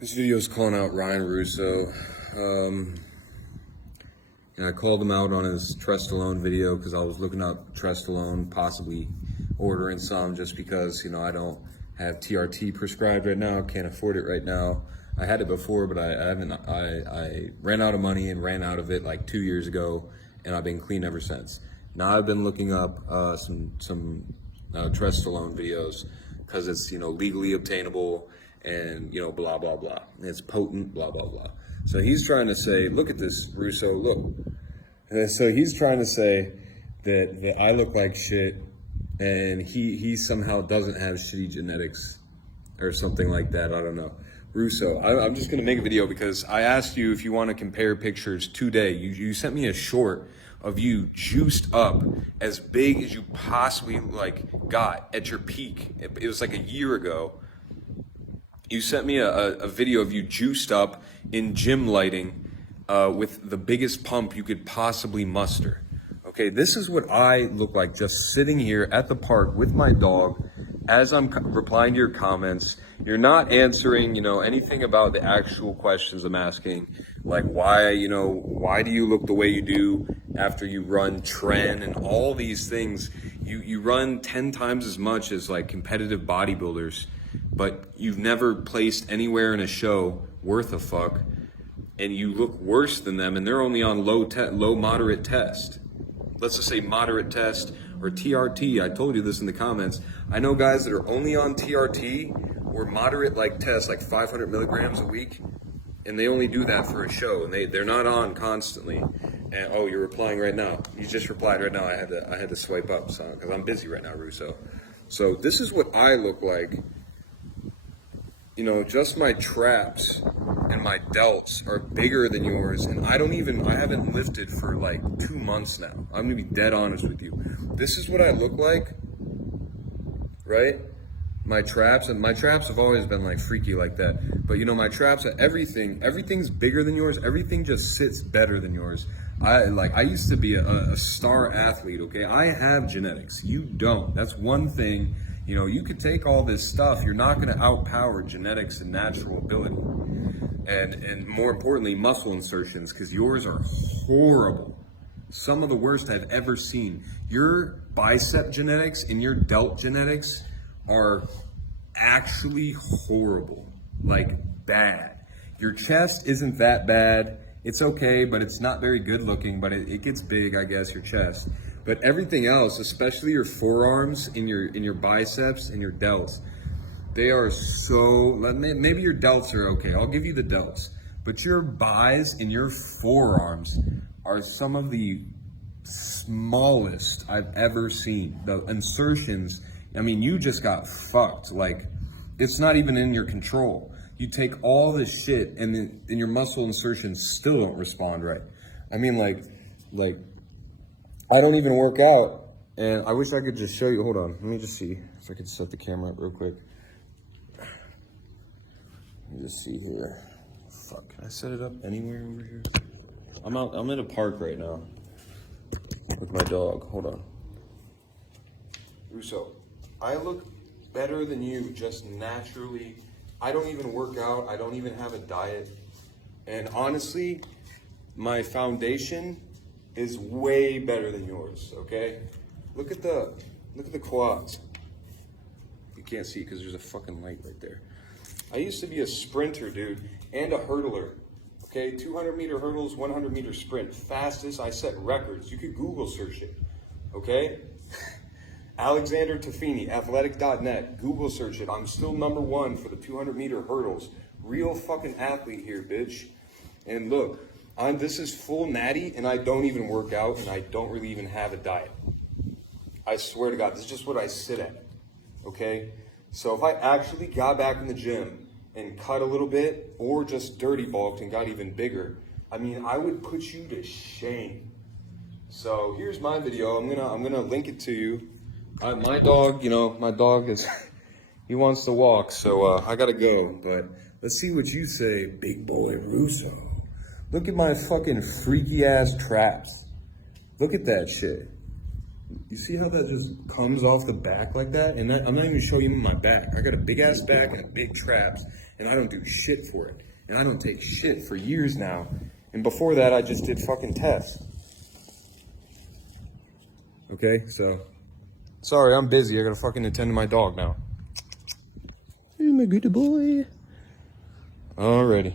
This video is calling out Ryan Russo. And I called him out on his Trestolone video because I was looking up Trestolone, possibly ordering some just because, I don't have TRT prescribed right now, can't afford it right now. I had it before, but I ran out of money and ran out of it like 2 years ago, and I've been clean ever since. Now I've been looking up some Trestolone videos because it's, legally obtainable and, blah, blah, blah. It's potent, blah, blah, blah. So he's trying to say, look at this, Russo, look. And so he's trying to say that I look like shit and he somehow doesn't have shitty genetics or something like that. I don't know. Russo, I'm just going to make a video because I asked you if you want to compare pictures today. You sent me a short of you juiced up as big as you possibly got at your peak. It was like a year ago. You sent me a video of you juiced up in gym lighting with the biggest pump you could possibly muster. Okay, this is what I look like just sitting here at the park with my dog as I'm replying to your comments. You're not answering, anything about the actual questions I'm asking, like why do you look the way you do after you run tren and all these things. You run 10 times as much as like competitive bodybuilders, but you've never placed anywhere in a show worth a fuck, and you look worse than them, and they're only on low moderate test. Let's just say moderate test or TRT. I told you this in the comments. I know guys that are only on TRT or moderate test, like 500 milligrams a week, and they only do that for a show, and they're not on constantly. And oh, you're replying right now. You just replied right now. I had to swipe up, son, because I'm busy right now, Russo. So this is what I look like. Just my traps and my delts are bigger than yours, and I haven't lifted for like 2 months now. I'm gonna be dead honest with you. This is what I look like, right? My traps have always been like freaky like that. But my traps, everything's bigger than yours. Everything just sits better than yours. I used to be a star athlete, okay? I have genetics. You don't. That's one thing. You could take all this stuff. You're not going to outpower genetics and natural ability. And more importantly, muscle insertions, because yours are horrible. Some of the worst I've ever seen. Your bicep genetics and your delt genetics are actually horrible. Like, bad. Your chest isn't that bad. It's okay, but it's not very good looking, but it gets big, I guess, your chest. But everything else, especially your forearms and your biceps and your delts, they are so, maybe your delts are okay. I'll give you the delts. But your bis and your forearms are some of the smallest I've ever seen. The insertions, you just got fucked. Like, it's not even in your control. You take all this shit and your muscle insertions still don't respond right. I don't even work out, and I wish I could just show you. Hold on, let me just see if I could set the camera up real quick. Let me just see here. Fuck, can I set it up anywhere over here? I'm in a park right now with my dog. Hold on. Russo, I look better than you just naturally. I don't even work out. I don't even have a diet. And honestly, my foundation is way better than yours, okay? Look at the quads. You can't see because there's a fucking light right there. I used to be a sprinter, dude, and a hurdler, okay? 200-meter hurdles, 100-meter sprint. Fastest, I set records. You could Google search it, okay? Alexander Tafini, athletic.net, Google search it. I'm still #1 for the 200-meter hurdles. Real fucking athlete here, bitch. And look, this is full natty, and I don't even work out, and I don't really even have a diet. I swear to God, this is just what I sit at, okay? So if I actually got back in the gym and cut a little bit, or just dirty bulked and got even bigger, I would put you to shame. So here's my video. I'm gonna link it to you. My dog, he wants to walk, so I gotta go. But let's see what you say, big boy Russo. Look at my fucking freaky ass traps. Look at that shit. You see how that just comes off the back like that? And I'm not even showing you my back. I got a big ass back and a big traps, and I don't do shit for it. And I don't take shit for years now. And before that, I just did fucking tests. Okay, so. Sorry, I'm busy. I gotta fucking attend to my dog now. Hey, my good boy. Alrighty.